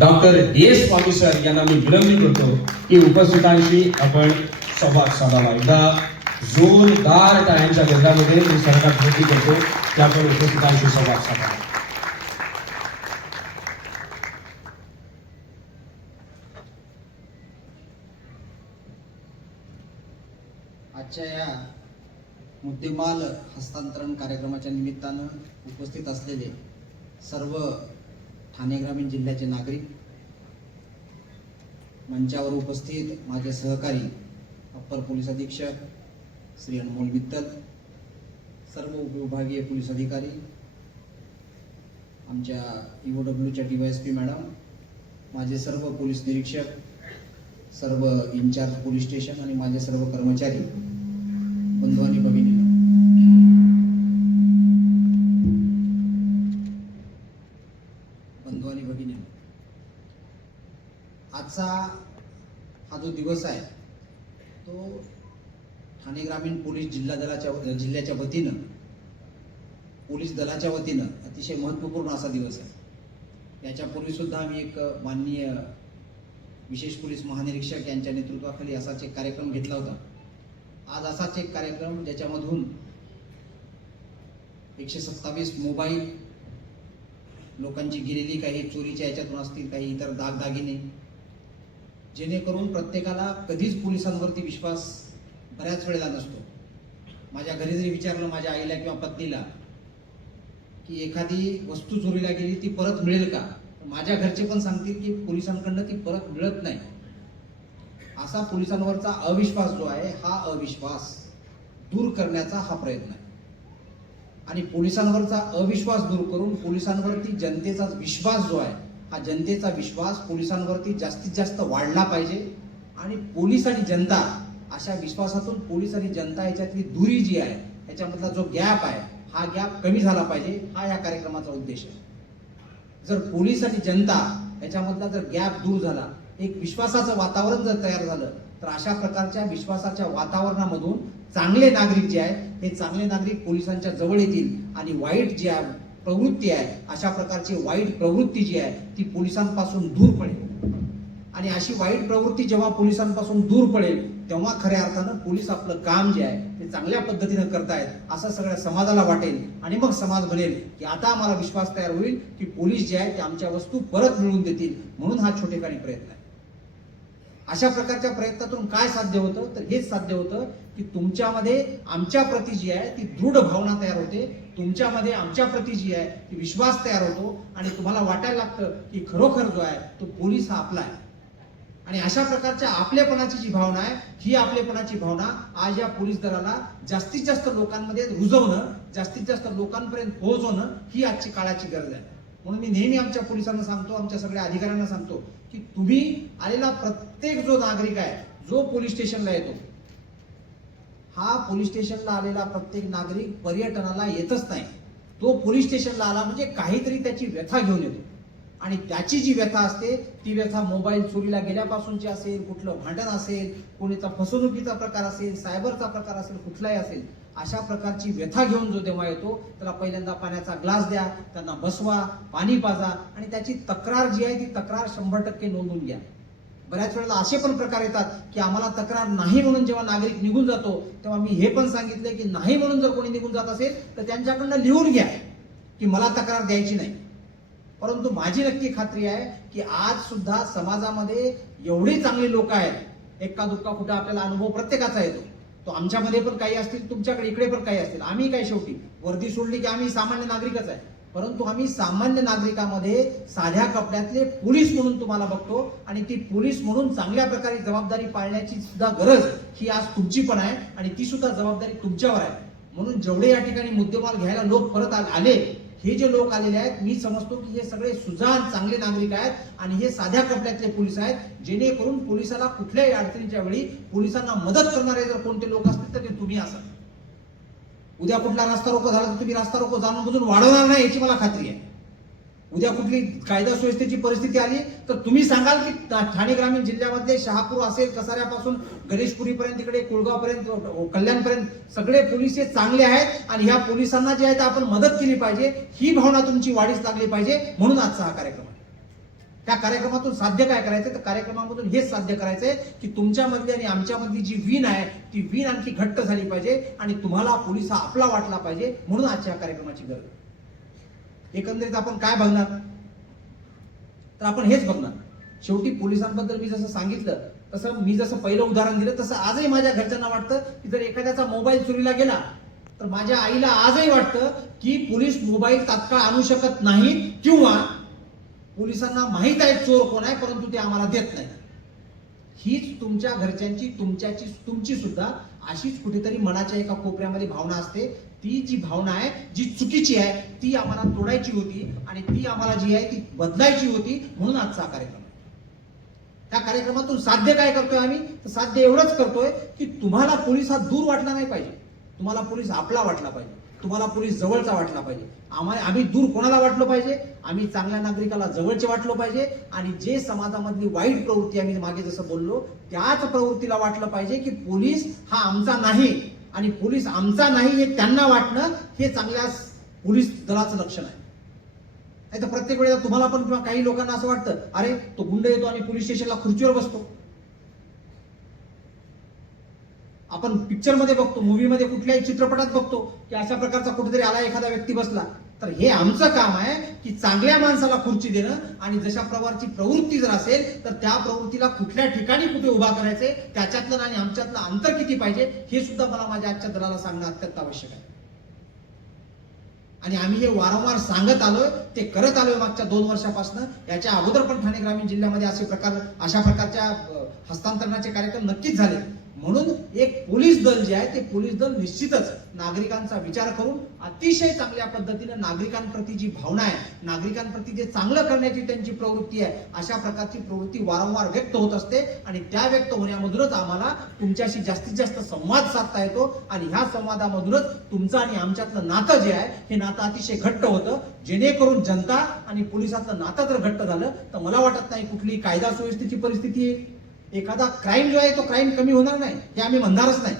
Doctor S स्वामी sir यांना मी विनंती करतो की उपस्थितांशी आपण संवाद साधावा. एकदा जोरदार टाळ्यांच्या गजरामध्ये मी सरकार विनंती करतो की आपण उपस्थितांशी संवाद साधावा आजच्या या मुद्देमाल हस्तांतरण कार्यक्रमाच्या निमित्तानं उपस्थित असलेले सर्व ठाणे ग्रामीण जिल्ह्याचे नागरिक मंचावर उपस्थित माझे सहकारी अप्पर पोलीस अधीक्षक श्री अनमोल मित्तल सर्व उपविभागीय पोलीस अधिकारी आमच्या O डब्ल्यूच्या D Y S P madam माझे सर्व पोलीस निरीक्षक सर्व इन्चार्ज पोलीस स्टेशन आणि माझे सर्व कर्मचारी बंधू आणि भगिनी. बंधू आणि भगिनी. आजचा हा जो दिवस आहे तो ठाणे ग्रामीण पोलीस जिल्हा दलाच्या जिल्ह्याच्या वतीनं पोलीस दलाच्या वतीनं अतिशय महत्त्वपूर्ण असा दिवस आहे. याच्यापूर्वी सुद्धा आम्ही एक माननीय विशेष पोलीस महानिरीक्षक यांच्या नेतृत्वाखाली असाच एक कार्यक्रम घेतला होता. आज असाच एक कार्यक्रम ज्याच्यामधून एकशे सत्तावीस मोबाईल लोकांची गेलेली काही चोरीच्या याच्यातून असतील काही इतर दागदागिने. जेणेकरून प्रत्येकाला कधीच पोलिसांवरती विश्वास बऱ्याच वेळेला नसतो. माझ्या घरी जरी विचारलं माझ्या आईला किंवा पत्नीला की एखादी वस्तू चोरीला गेली ती परत मिळेल का? माझ्या घरचे पण सांगतील की पोलिसांकडनं ती परत मिळत नाही. असा पोलिसांवरचा अविश्वास जो आहे हा अविश्वास दूर करण्याचा हा प्रयत्न आहे. आणि पोलिसांवरचा अविश्वास दूर करून पोलिसांवरती जनतेचा विश्वास जो आहे हा जनतेचा विश्वास पोलिसांवरती जास्तीत जास्त वाढला पाहिजे. आणि पोलीस आणि जनता अशा विश्वासातून पोलीस आणि जनता याच्यातली दुरी जी आहे याच्यामधला जो गॅप आहे हा गॅप कमी झाला पाहिजे हा या कार्यक्रमाचा उद्देश आहे. जर पोलीस आणि जनता याच्यामधला जर गॅप दूर झाला एक विश्वासाचं वातावरण जर तयार झालं तर अशा प्रकारच्या विश्वासाच्या वातावरणामधून चांगले नागरिक जे आहेत हे चांगले नागरिक पोलिसांच्या जवळ येतील आणि वाईट जे आहे प्रवृत्ती आहे अशा प्रकारची वाईट प्रवृत्ती जी आहे ती पोलिसांपासून दूर पडेल. आणि अशी वाईट प्रवृत्ती जेव्हा पोलिसांपासून दूर पडेल तेव्हा खऱ्या अर्थानं पोलीस आपलं काम जे आहे ते चांगल्या पद्धतीनं करतायत असं सगळ्या समाजाला वाटेल. आणि मग समाज म्हणेल की आता आम्हाला विश्वास तयार होईल की पोलीस जे आहे ते आमच्या वस्तू परत मिळवून देतील म्हणून हा छोटेखानी प्रयत्न आहे. अशा प्रकारच्या प्रयत्नातून काय साध्य होतं? तर हेच साध्य होतं की तुमच्यामध्ये आमच्या प्रती जी आहे ती दृढ भावना तयार होते. तुमच्यामध्ये आमच्या प्रती जी आहे ती विश्वास तयार होतो. आणि तुम्हाला वाटायला लागतं की खरोखर जो आहे तो पोलीस हा आपला आहे. आणि अशा प्रकारच्या आपलेपणाची जी भावना आहे ही आपलेपणाची भावना आज या पोलीस दलाला जास्तीत जास्त लोकांमध्ये रुजवणं जास्तीत जास्त लोकांपर्यंत पोहोचवणं ही आजची काळाची गरज आहे. म्हणून मी नेहमी आमच्या पोलिसांना सांगतो आमच्या सगळ्या अधिकाऱ्यांना सांगतो की तुम्ही आलेला प्रत्येक जो नागरिक आहे जो पोलीस स्टेशनला येतो हा पोलीस स्टेशनला आलेला प्रत्येक नागरिक पर्यटनाला येतच नाही. तो पोलीस स्टेशनला आला म्हणजे काहीतरी त्याची व्यथा घेऊन येतो. आणि त्याची जी व्यथा असते ती व्यथा मोबाईल चोरीला गेल्यापासूनची असेल कुठलं भांडण असेल कोणीचा फसवणुकीचा प्रकार असेल सायबरचा प्रकार असेल कुठलाही असेल अशा प्रकारची व्यथा घेऊन जो तेव्हा येतो त्याला पहिल्यांदा पाण्याचा ग्लास द्या त्यांना बसवा पाणी पाजा आणि त्याची तक्रार जी आहे ती तक्रार शंभर टक्के नोंदवून घ्या. बऱ्याच वेळेला असे पण प्रकार येतात की आम्हाला तक्रार नाही म्हणून जेव्हा नागरिक निघून जातो तेव्हा मी हे पण सांगितले की नाही म्हणून जर कोणी निघून जात असेल तर त्यांच्याकडनं लिहून घ्या की मला तक्रार द्यायची नाही. परंतु माझी नक्की खात्री आहे की आज सुद्धा समाजामध्ये एवढी चांगली लोक आहेत एक्का दुक्का कुठं आपल्याला अनुभव प्रत्येकाचा येतो. तो आमच्यामध्ये पण काही असतील तुमच्याकडे इकडे पण काही असतील. आम्ही काय शेवटी? वर्दी सोडली की आम्ही सामान्य नागरिकच आहे. परंतु आम्ही सामान्य नागरिकामध्ये साध्या कपड्यातले पोलीस म्हणून तुम्हाला बघतो आणि ती पोलीस म्हणून चांगल्या प्रकारे जबाबदारी पाळण्याची सुद्धा गरज ही आज तुमची पण आहे आणि ती सुद्धा जबाबदारी तुमच्यावर आहे. म्हणून जेवढे या ठिकाणी मुद्देमाल घ्यायला लोक परत आले हे जे लोक आलेले आहेत मी समजतो की हे सगळे सुजाण चांगले नागरिक आहेत आणि हे साध्या कपड्यातले पोलीस आहेत जेणेकरून पोलिसाला कुठल्याही अडचणीच्या वेळी पोलिसांना मदत करणारे जर कोणते लोक असतील तर ते तुम्ही असाल उद्या कुठला रस्ता रोको झाला तर तुम्ही रस्ता रोको जाणून बुजून वाढवणार नाही याची मला खात्री आहे. उद्या कुठली कायदा सुव्यवस्थेची परिस्थिती आली तर तुम्ही सांगाल की ठा- ठाणे ग्रामीण जिल्ह्यामध्ये शहापूर असेल कसाऱ्यापासून गणेशपुरीपर्यंत इकडे कुळगावपर्यंत कल्याणपर्यंत सगळे पोलीस हे चांगले आहेत आणि ह्या पोलिसांना जे आहे ते आपण मदत केली पाहिजे ही भावना तुमची वाढीस लागली पाहिजे म्हणून आजचा हा कार्यक्रम आहे त्या कार्यक्रमातून साध्य काय करायचं तर कार्यक्रमामधून हेच साध्य करायचंय की तुमच्यामधली आणि आमच्यामधली जी वीण आहे ती वीण आणखी घट्ट झाली पाहिजे आणि तुम्हाला पोलीस हा आपला वाटला पाहिजे म्हणून आजच्या कार्यक्रमाची गरज आहे. एकंदरीत आपण काय बघणार? तर आपण हेच बघणार. शेवटी पोलिसांबद्दल मी जसं सांगितलं तसं मी जसं पहिलं उदाहरण दिलं तसं आजही माझ्या घरच्यांना वाटतं की जर एखाद्याचा मोबाईल चोरीला गेला तर माझ्या आईला आजही वाटतं की पोलीस मोबाईल तात्काळ आणू शकत नाहीत किंवा पोलिसांना माहीत आहे चोर कोण आहे परंतु ते आम्हाला देत नाही हीच तुमच्या घरच्यांची तुमच्याची तुमची सुद्धा अशीच कुठेतरी मनाच्या एका कोपऱ्यामध्ये भावना असते ती जी भावना आहे जी चुकीची आहे ती आम्हाला तोडायची होती आणि ती आम्हाला जी आहे ती बदलायची होती म्हणून आजचा कार्यक्रम. त्या कार्यक्रमातून साध्य काय करतोय आम्ही? तर साध्य एवढंच करतोय की तुम्हाला पोलीस हा दूर वाटला नाही पाहिजे. तुम्हाला पोलीस आपला वाटला पाहिजे. तुम्हाला पोलीस जवळचा वाटला पाहिजे. आम्हाला आम्ही दूर कोणाला वाटलो पाहिजे? आम्ही चांगल्या नागरिकाला जवळचे वाटलो पाहिजे आणि जे समाजामधली वाईट प्रवृत्ती आम्ही मागे जसं बोललो त्याच प्रवृत्तीला वाटलं पाहिजे की पोलीस हा आमचा नाही. आणि पोलीस आमचा नाही हे त्यांना वाटणं हे चांगल्या पोलीस दलाचं लक्षण आहे. नाही तर प्रत्येक वेळेला तुम्हाला पण किंवा काही लोकांना असं वाटतं अरे तो गुंड येतो आणि पोलीस स्टेशनला खुर्चीवर बसतो. आपण पिक्चरमध्ये बघतो मूवीमध्ये कुठल्याही चित्रपटात बघतो की अशा प्रकारचा कुठेतरी आला एखादा व्यक्ती बसला तर हे आमचं काम आहे की चांगल्या माणसाला खुर्ची देणं आणि जशा प्रकारची प्रवृत्ती जर असेल तर त्या प्रवृत्तीला कुठल्या ठिकाणी कुठे उभा करायचे त्याच्यातलं आणि आमच्यातलं अंतर किती पाहिजे हे सुद्धा मला माझ्या आजच्या दलाला सांगणं अत्यंत आवश्यक आहे. आणि आम्ही हे वारंवार सांगत आलोय ते करत आलोय मागच्या दोन वर्षापासून. याच्या अगोदर पण ठाणे ग्रामीण जिल्ह्यामध्ये असे प्रकार अशा प्रकारच्या हस्तांतरणाचे कार्यक्रम नक्कीच झाले. म्हणून एक पोलीस दल जे आहे ते पोलीस दल निश्चितच नागरिकांचा विचार करून अतिशय चांगल्या पद्धतीने नागरिकांप्रती जी भावना आहे नागरिकांप्रती जे चांगलं करण्याची त्यांची प्रवृत्ती आहे अशा प्रकारची प्रवृत्ती वारंवार व्यक्त होत असते आणि त्या व्यक्त होण्यामधूनच आम्हाला तुमच्याशी जास्तीत जास्त संवाद साधता येतो आणि ह्या संवादामधूनच तुमचं आणि आमच्यातलं नातं जे आहे हे नातं अतिशय घट्ट होतं. जेणेकरून जनता आणि पोलिसातलं नातं जर घट्ट झालं तर मला वाटत नाही कुठली कायदा सुव्यवस्थेची परिस्थिती येईल. एखादा क्राईम जो आहे तो क्राईम कमी होणार नाही हे आम्ही म्हणणारच नाही.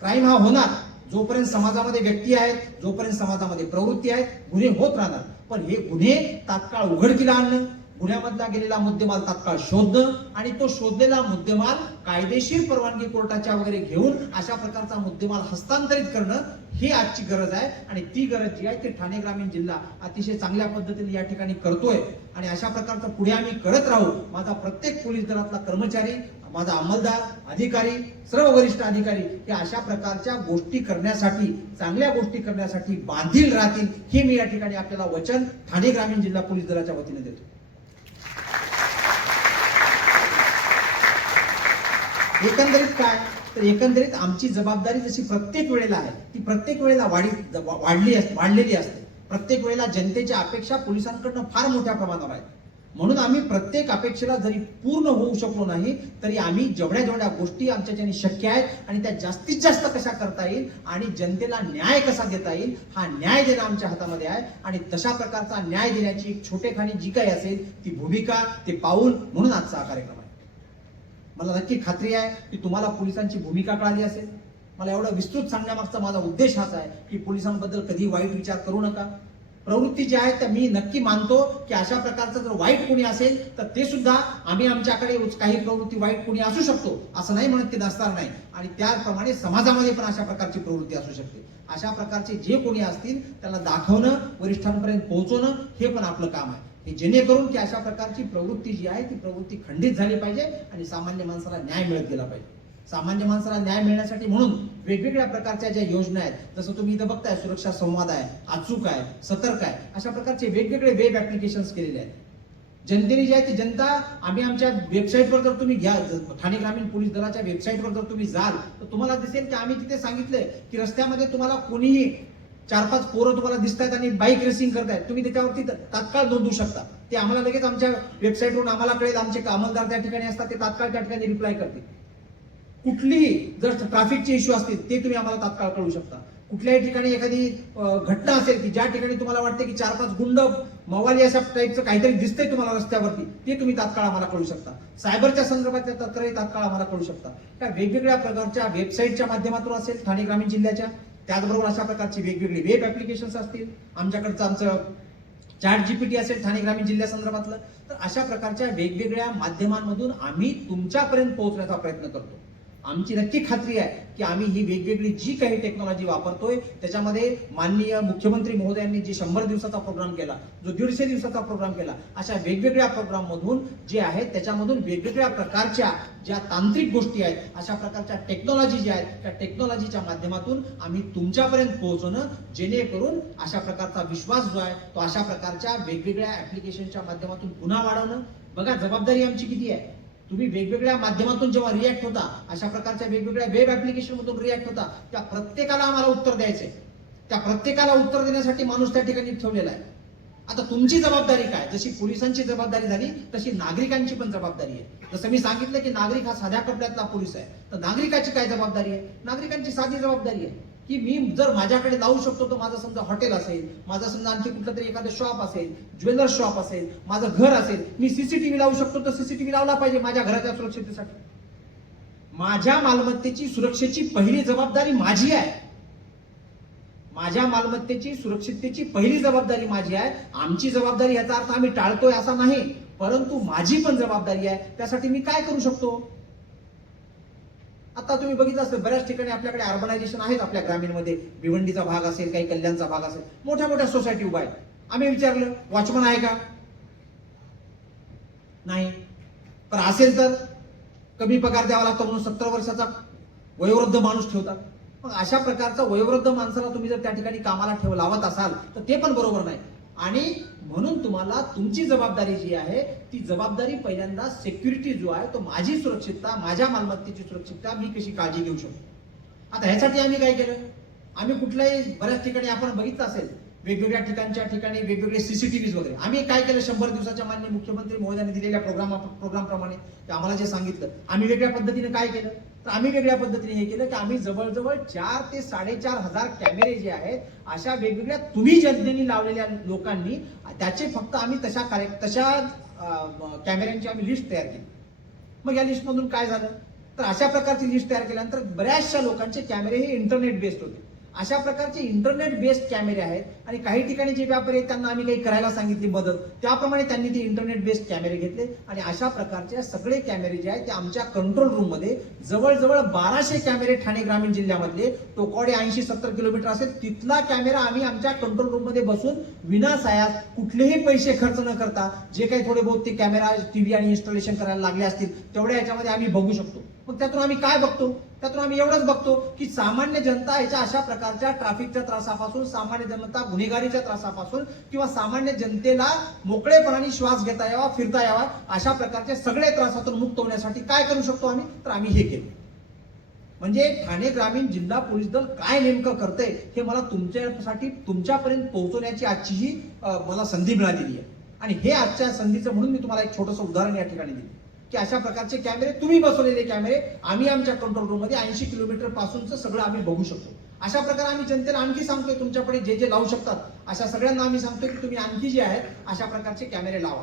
क्राईम हा होणार जोपर्यंत समाजामध्ये व्यक्ती आहेत जोपर्यंत समाजामध्ये प्रवृत्ती आहेत गुन्हे होत राहणार. पण हे गुन्हे तात्काळ उघडकीला आणणं गुन्ह्यामधला गेलेला मुद्देमाल तात्काळ शोधणं आणि तो शोधलेला मुद्देमाल कायदेशीर परवानगी कोर्टाच्या वगैरे घेऊन अशा प्रकारचा मुद्देमाल हस्तांतरित करणं ही आजची गरज आहे. आणि ती गरज जी आहे ती ठाणे ग्रामीण जिल्हा अतिशय चांगल्या पद्धतीने या ठिकाणी करतोय. आणि अशा प्रकारचं पुढे आम्ही करत राहू. माझा प्रत्येक पोलीस दलातला कर्मचारी माझा अंमलदार अधिकारी सर्व वरिष्ठ अधिकारी हे अशा प्रकारच्या गोष्टी करण्यासाठी चांगल्या गोष्टी करण्यासाठी बांधील राहतील हे मी या ठिकाणी आपल्याला वचन ठाणे ग्रामीण जिल्हा पोलीस दलाच्या वतीने देतो. एकंदरीत काय? तर एकंदरीत आमची जबाबदारी जशी प्रत्येक वेळेला आहे ती प्रत्येक वेळेला वाढी वाढली वाढलेली असते. प्रत्येक वेळेला जनतेच्या अपेक्षा पोलिसांकडनं फार मोठ्या प्रमाणावर आहेत. म्हणून आम्ही प्रत्येक अपेक्षेला जरी पूर्ण होऊ शकलो नाही तरी आम्ही जेवढ्या जेवढ्या गोष्टी आमच्याच्याने शक्य आहेत आणि त्या जास्तीत जास्त कशा करता येईल आणि जनतेला न्याय कसा देता येईल हा न्याय देणं आमच्या हातामध्ये आहे. आणि तशा प्रकारचा न्याय देण्याची एक छोटेखानी जी काही असेल ती भूमिका ते पाऊल म्हणून आजचा हा कार्यक्रम आहे. मला नक्की खात्री आहे की तुम्हाला पोलिसांची भूमिका कळाली असेल. मला एवढं विस्तृत सांगण्यामागचा माझा उद्देश हाच आहे की पोलिसांबद्दल कधी वाईट विचार करू नका. प्रवृत्ती जी आहे त्या मी नक्की मानतो की अशा प्रकारचं जर वाईट कोणी असेल तर ते सुद्धा आम्ही आमच्याकडे काही प्रवृत्ती वाईट कोणी असू शकतो असं नाही म्हणत ते नसणार नाही. आणि त्याप्रमाणे समाजामध्ये पण अशा प्रकारची प्रवृत्ती असू शकते. अशा प्रकारचे जे कोणी असतील त्यांना दाखवणं वरिष्ठांपर्यंत पोहोचवणं हे पण आपलं काम आहे. की जेणेकरून की अशा प्रकारची प्रवृत्ती जी आहे ती प्रवृत्ती खंडित झाली पाहिजे आणि सामान्य माणसाला न्याय मिळत गेला पाहिजे. सामान्य माणसाला न्याय मिळण्यासाठी म्हणून वेगवेगळ्या प्रकारच्या ज्या योजना आहेत जसं तुम्ही इथं बघताय सुरक्षा संवाद आहे अचूक आहे सतर्क आहे अशा प्रकारचे वेगवेगळे वेब ऍप्लिकेशन्स केलेले आहेत. जनतेने जे आहे ती जनता आम्ही आमच्या वेबसाईटवर जर तुम्ही घ्या ठाणे ग्रामीण पोलीस दलाच्या वेबसाईटवर जर तुम्ही जाल तर तुम्हाला दिसेल की आम्ही तिथे सांगितलंय की रस्त्यामध्ये तुम्हाला कोणीही चार पाच पोरं तुम्हाला दिसत आहेत आणि बाईक रेसिंग करतायत. तुम्ही त्याच्यावरती तात्काळ नोंदवू शकता. ते आम्हाला लगेच आमच्या वेबसाईटवरून आम्हाला कळेल. आमचे कामलदार त्या ठिकाणी असतात ते तात्काळ त्या ठिकाणी रिप्लाय करतील. कुठलीही जर ट्रॅफिकचे इश्यू असतील ते तुम्ही आम्हाला तात्काळ कळू शकता. कुठल्याही ठिकाणी एखादी घटना असेल की ज्या ठिकाणी तुम्हाला वाटते की चार पाच गुंड मवाली अशा टाईपचं काहीतरी दिसतंय तुम्हाला रस्त्यावरती ते तुम्ही तात्काळ आम्हाला कळू शकता. सायबरच्या संदर्भातल्या तक्रारी तात्काळ आम्हाला कळू शकता. त्या वेगवेगळ्या प्रकारच्या वेबसाईटच्या माध्यमातून असेल ठाणे ग्रामीण जिल्ह्याच्या त्याचबरोबर अशा प्रकारची वेगवेगळी वेब ऍप्लिकेशन्स असतील. आमच्याकडचं आमचं चॅट जीपीटी असेल ठाणे ग्रामीण जिल्ह्यासंदर्भातलं तर अशा प्रकारच्या वेगवेगळ्या माध्यमांमधून आम्ही तुमच्यापर्यंत पोहोचण्याचा प्रयत्न करतो. आमची नक्की खात्री आहे की आम्ही ही वेगवेगळी जी काही टेक्नॉलॉजी वापरतोय त्याच्यामध्ये माननीय मुख्यमंत्री महोदयांनी जे शंभर दिवसाचा प्रोग्राम केला जो दीडशे दिवसाचा प्रोग्राम केला अशा वेगवेगळ्या प्रोग्राम मधून जे आहेत त्याच्यामधून वेगवेगळ्या प्रकारच्या ज्या तांत्रिक गोष्टी आहेत अशा प्रकारच्या टेक्नॉलॉजी ज्या आहेत त्या टेक्नॉलॉजीच्या माध्यमातून आम्ही तुमच्यापर्यंत पोहोचवणं जेणेकरून अशा प्रकारचा विश्वास जो आहे तो अशा प्रकारच्या वेगवेगळ्या ऍप्लिकेशनच्या माध्यमातून पुन्हा वाढवणं. बघा जबाबदारी आमची किती आहे? तुम्ही वेगवेगळ्या माध्यमातून जेव्हा रिॲक्ट होता अशा प्रकारच्या वेगवेगळ्या वेब ऍप्लिकेशन मधून रिॲक्ट होता त्या प्रत्येकाला आम्हाला उत्तर द्यायचे. त्या प्रत्येकाला उत्तर देण्यासाठी माणूस त्या ठिकाणी ठेवलेला आहे. आता तुमची जबाबदारी काय? जशी पोलिसांची जबाबदारी झाली तशी नागरिकांची पण जबाबदारी आहे. जसं मी सांगितलं की नागरिक हा साध्या कपड्यातला पोलीस आहे. तर नागरिकाची काय जबाबदारी आहे? नागरिकांची साधी जबाबदारी आहे. की मी जर माझ्याकडे लावू शकतो तर माझं समजा हॉटेल असेल माझं समजा आणखी कुठलं तरी एखादं शॉप असेल ज्वेलर शॉप असेल माझं घर असेल मी सीसीटीव्ही लावू शकतो तर सीसीटीव्ही लावला पाहिजे माझ्या घराच्या सुरक्षितेसाठी. माझ्या मालमत्तेची सुरक्षेची पहिली जबाबदारी माझी आहे. माझ्या मालमत्तेची सुरक्षिततेची पहिली जबाबदारी माझी आहे. आमची जबाबदारी याचा अर्थ आम्ही टाळतोय असा नाही परंतु माझी पण जबाबदारी आहे. त्यासाठी मी काय करू शकतो? आता तुम्ही बघितलं असेल बऱ्याच ठिकाणी आपल्याकडे अर्बनायझेशन आहेत आपल्या ग्रामीणमध्ये. भिवंडीचा भाग असेल काही कल्याणचा भाग असेल. मोठ्या मोठ्या सोसायटी उभा आहेत. आम्ही विचारलं वॉचमन आहे का? नाही. पण असेल तर? कमी पगार द्यावा लागतो म्हणून सत्तर वर्षाचा वयोवृद्ध माणूस ठेवतात. मग अशा प्रकारचा वयोवृद्ध माणसाला तुम्ही जर त्या ठिकाणी कामाला ठेव लावत असाल तर ते पण बरोबर नाही. आणि म्हणून तुम्हाला तुमची जबाबदारी जी आहे ती जबाबदारी पहिल्यांदा सेक्युरिटी जो आहे तो माझी सुरक्षितता माझ्या मालमत्तेची सुरक्षितता मी कशी काळजी घेऊ शकतो? आता ह्यासाठी आम्ही काय केलं? आम्ही कुठल्याही बऱ्याच ठिकाणी आपण बघितलं असेल वेगवेगळ्या ठिकाणच्या ठिकाणी वेगवेगळे सीसीटीव्हीज वगैरे. आम्ही काय केलं? शंभर दिवसाच्या मान्य मुख्यमंत्री महोदयांनी दिलेल्या प्रोग्राम प्रोग्राम प्रमाणे आम्हाला जे सांगितलं. आम्ही वेगळ्या पद्धतीने काय केलं? तर आम्ही वेगळ्या पद्धतीने हे केलं की आम्ही जवळजवळ चार ते साडेचार हजार कॅमेरे जे आहेत अशा वेगवेगळ्या तुम्ही जनतेने लावलेल्या लोकांनी त्याचे फक्त आम्ही तशा कार्य तशा कॅमेऱ्यांची आम्ही लिस्ट तयार केली. मग या लिस्टमधून काय झालं? तर अशा प्रकारची लिस्ट तयार केल्यानंतर बऱ्याचशा लोकांचे कॅमेरे हे इंटरनेट बेस्ड होते. अशा प्रकारचे इंटरनेट बेस्ड कॅमेरे आहेत. आणि काही ठिकाणी जे व्यापारी आहेत त्यांना आम्ही काही करायला सांगितली मदत. त्याप्रमाणे त्यांनी ते इंटरनेट बेस्ड कॅमेरे घेतले. आणि अशा प्रकारचे सगळे कॅमेरे जे आहेत ते आमच्या कंट्रोल रूममध्ये जवळजवळ बाराशे कॅमेरे ठाणे ग्रामीण जिल्ह्यामधले टोकवाडे ऐंशी सत्तर किलोमीटर असेल तिथला कॅमेरा आम्ही आमच्या कंट्रोल रूममध्ये बसून विनासायात कुठलेही पैसे खर्च न करता जे काही थोडे बहुत ते कॅमेरा टीव्ही आणि इन्स्टॉलेशन करायला लागले असतील तेवढ्या याच्यामध्ये आम्ही बघू शकतो. मग त्यातून आम्ही काय बघतो? त्यातून आम्ही एवढंच बघतो की सामान्य जनता याच्या अशा प्रकारच्या ट्रॅफिकच्या त्रासापासून सामान्य जनता गुन्हेगारीच्या त्रासापासून किंवा सामान्य जनतेला मोकळेपणाने श्वास घेता यावा फिरता यावा अशा प्रकारच्या सगळ्या त्रासातून मुक्त होण्यासाठी काय करू शकतो आम्ही? तर आम्ही हे केलं. म्हणजे ठाणे ग्रामीण जिल्हा पोलीस दल काय नेमकं करतंय हे मला तुमच्यासाठी तुमच्यापर्यंत पोहोचवण्याची आजची ही मला संधी मिळालेली आहे. आणि हे आजच्या संधीचं म्हणून मी तुम्हाला एक छोटंसं उदाहरण या ठिकाणी दिलं. की अशा प्रकारचे कॅमेरे तुम्ही बसवलेले कॅमेरे आम्ही आमच्या कंट्रोल रूममध्ये ऐंशी किलोमीटर पासूनच सगळं आम्ही बघू शकतो. अशा प्रकारे आम्ही जनतेला आणखी सांगतोय तुमच्याकडे जे जे लावू शकतात अशा सगळ्यांना आम्ही सांगतोय की तुम्ही आणखी जे आहेत अशा प्रकारचे कॅमेरे लावा.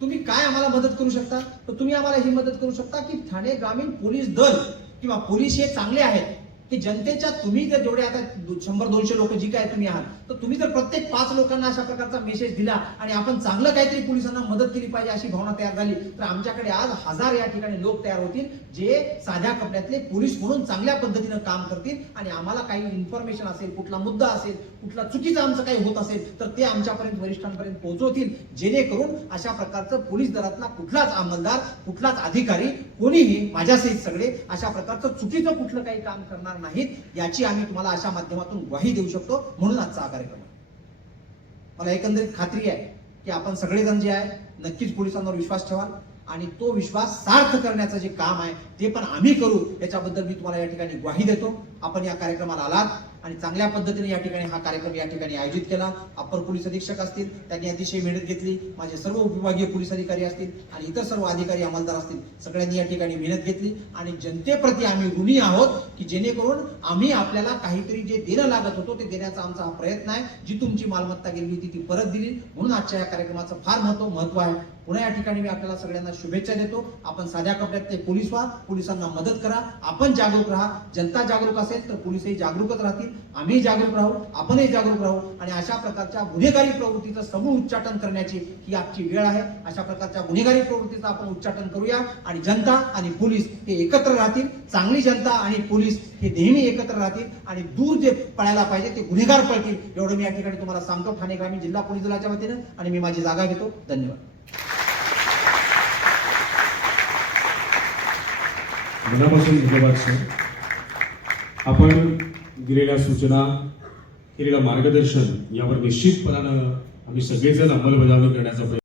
तुम्ही काय आम्हाला मदत करू शकता? तर तुम्ही आम्हाला ही मदत करू शकता की ठाणे ग्रामीण पोलीस दल किंवा पोलीस हे चांगले आहेत. की जनतेच्या तुम्ही जर जेवढे आता शंभर दोनशे लोक जी काय तुम्ही आहात तर तुम्ही जर प्रत्येक पाच लोकांना अशा प्रकारचा मेसेज दिला आणि आपण चांगलं काहीतरी पोलिसांना मदत केली पाहिजे अशी भावना तयार झाली तर आमच्याकडे आज हजार या ठिकाणी लोक तयार होतील जे साध्या कपड्यातले पोलीस म्हणून चांगल्या पद्धतीनं काम करतील आणि आम्हाला काही इन्फॉर्मेशन असेल कुठला मुद्दा असेल कुठला चुकीचं आमचं काही होत असेल तर ते आमच्यापर्यंत वरिष्ठांपर्यंत पोहोचवतील. जेणेकरून अशा प्रकारचं पोलीस दलातला कुठलाच अंमलदार कुठलाच अधिकारी कोणीही माझ्यासहित सगळे अशा प्रकारचं चुकीचं कुठलं काही काम करणार नाहीत याची आम्ही तुम्हाला अशा माध्यमातून ग्वाही देऊ शकतो म्हणून आजचा हा कार्यक्रम मला एकंदरीत खात्री आहे की आपण सगळेजण जे आहे नक्कीच पोलिसांवर विश्वास ठेवाल आणि तो विश्वास सार्थ करण्याचं जे काम आहे ते पण आम्ही करू याच्याबद्दल मी तुम्हाला या ठिकाणी ग्वाही देतो. आपण या कार्यक्रमाला आलात. आणि चांगल्या पद्धतीने या ठिकाणी हा कार्यक्रम या ठिकाणी आयोजित केला. अप्पर पोलीस अधीक्षक असतील त्यांनी अतिशय मेहनत घेतली. माझे सर्व उपविभागीय पोलीस अधिकारी असतील आणि इतर सर्व अधिकारी अंमलदार असतील सगळ्यांनी या ठिकाणी मेहनत घेतली. आणि जनतेप्रती आम्ही ऋणी आहोत की जेणेकरून आम्ही आपल्याला काहीतरी जे देणं लागत होतो ते देण्याचा आमचा हा प्रयत्न आहे. जी तुमची मालमत्ता गेली होती ती परत दिली. म्हणून आजच्या या कार्यक्रमाचं फार महत्त्व महत्त्व आहे. पुन्हा या ठिकाणी मी आपल्याला सगळ्यांना शुभेच्छा देतो. आपण साध्या कपड्यात ते पोलीस व्हा पोलिसांना मदत करा. आपण जागरूक राहा. जनता जागरूक असेल तर पोलीसही जागरूकच राहतील. आम्ही जागरूक राहू आपणही जागरूक राहू आणि अशा प्रकारच्या गुन्हेगारी प्रवृत्तीचं समूळ उच्चाटन करण्याची ही आजची वेळ आहे. अशा प्रकारच्या गुन्हेगारी प्रवृत्तीचं आपण उच्चाटन करूया आणि जनता आणि पोलीस हे एकत्र राहतील. चांगली जनता आणि पोलीस हे नेहमी एकत्र राहतील आणि दूर जे पळायला पाहिजे ते गुन्हेगार पळतील. एवढं मी या ठिकाणी तुम्हाला सांगतो. ठाणे ग्रामीण जिल्हा पोलीस दलाच्या वतीनं आणि मी माझी जागा घेतो. धन्यवाद. मनापासून धन्यवाद सर आपण दिलेल्या सूचना केलेलं मार्गदर्शन यावर निश्चितपणानं आम्ही सगळेजण अंमलबजावणी करण्याचा प्रयत्न